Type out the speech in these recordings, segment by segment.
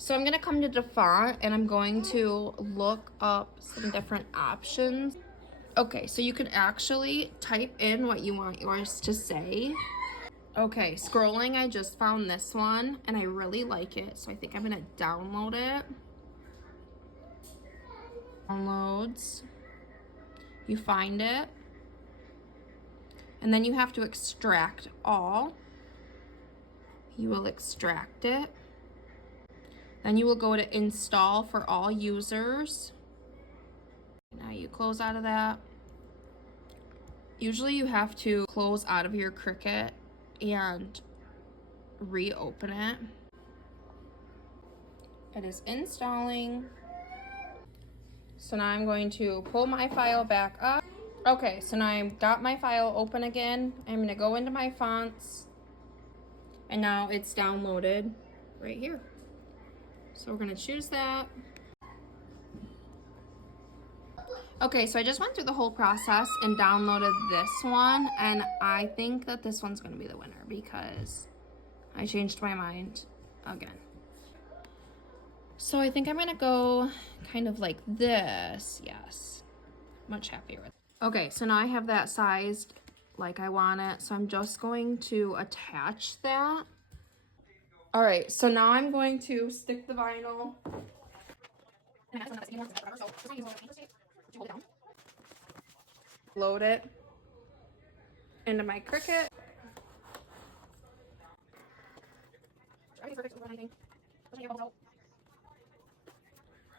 So I'm gonna come to DaFont and I'm going to look up some different options. Okay, so you can actually type in what you want yours to say. Okay, scrolling, I just found this one and I really like it, so I think I'm gonna download it. Downloads. You find it. And then you have to extract all. You will extract it. Then you will go to install for all users. Now you close out of that. Usually you have to close out of your Cricut and reopen it. It is installing. So now I'm going to pull my file back up. Okay, so now I've got my file open again. I'm gonna go into my fonts and now it's downloaded right here. So we're gonna choose that. Okay, so I just went through the whole process and downloaded this one, and I think that this one's gonna be the winner because I changed my mind again. So I think I'm gonna go kind of like this. Yes, much happier with it. Okay, so now I have that sized like I want it, so I'm just going to attach that. All right, so now I'm going to stick the vinyl. Load it into my Cricut.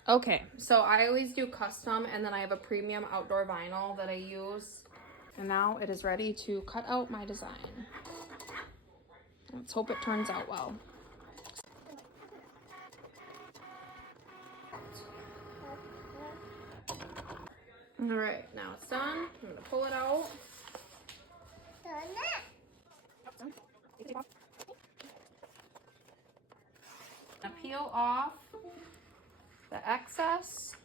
Okay, so I always do custom and then I have a premium outdoor vinyl that I use. And now it is ready to cut out my design. Let's hope it turns out well. All right, now it's done. I'm gonna pull it out. Gonna peel off the excess.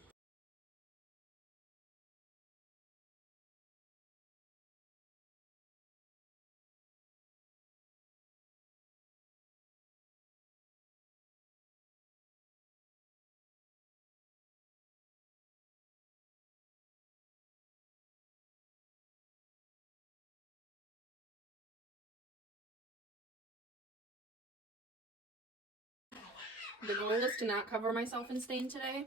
The goal is to not cover myself in stain today,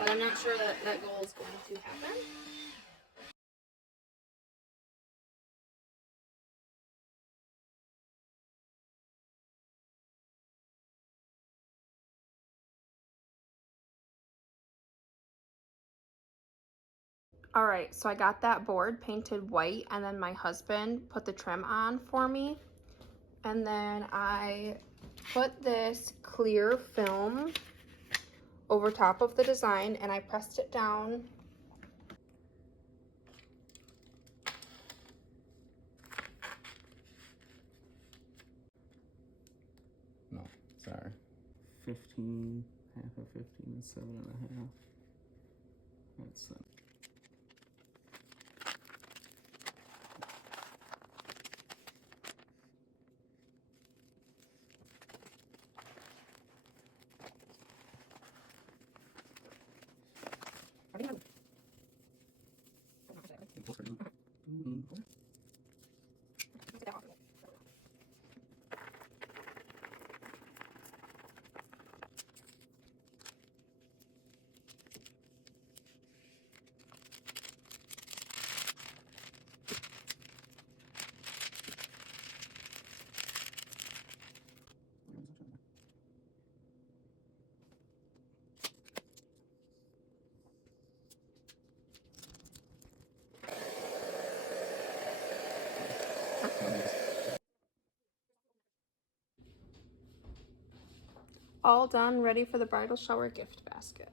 but I'm not sure that that goal is going to happen. All right, so I got that board painted white and then my husband put the trim on for me. And then I put this clear film over top of the design and I pressed it down. No, sorry. 15, half of 15 is 7.5. That's All done, ready for the bridal shower gift basket.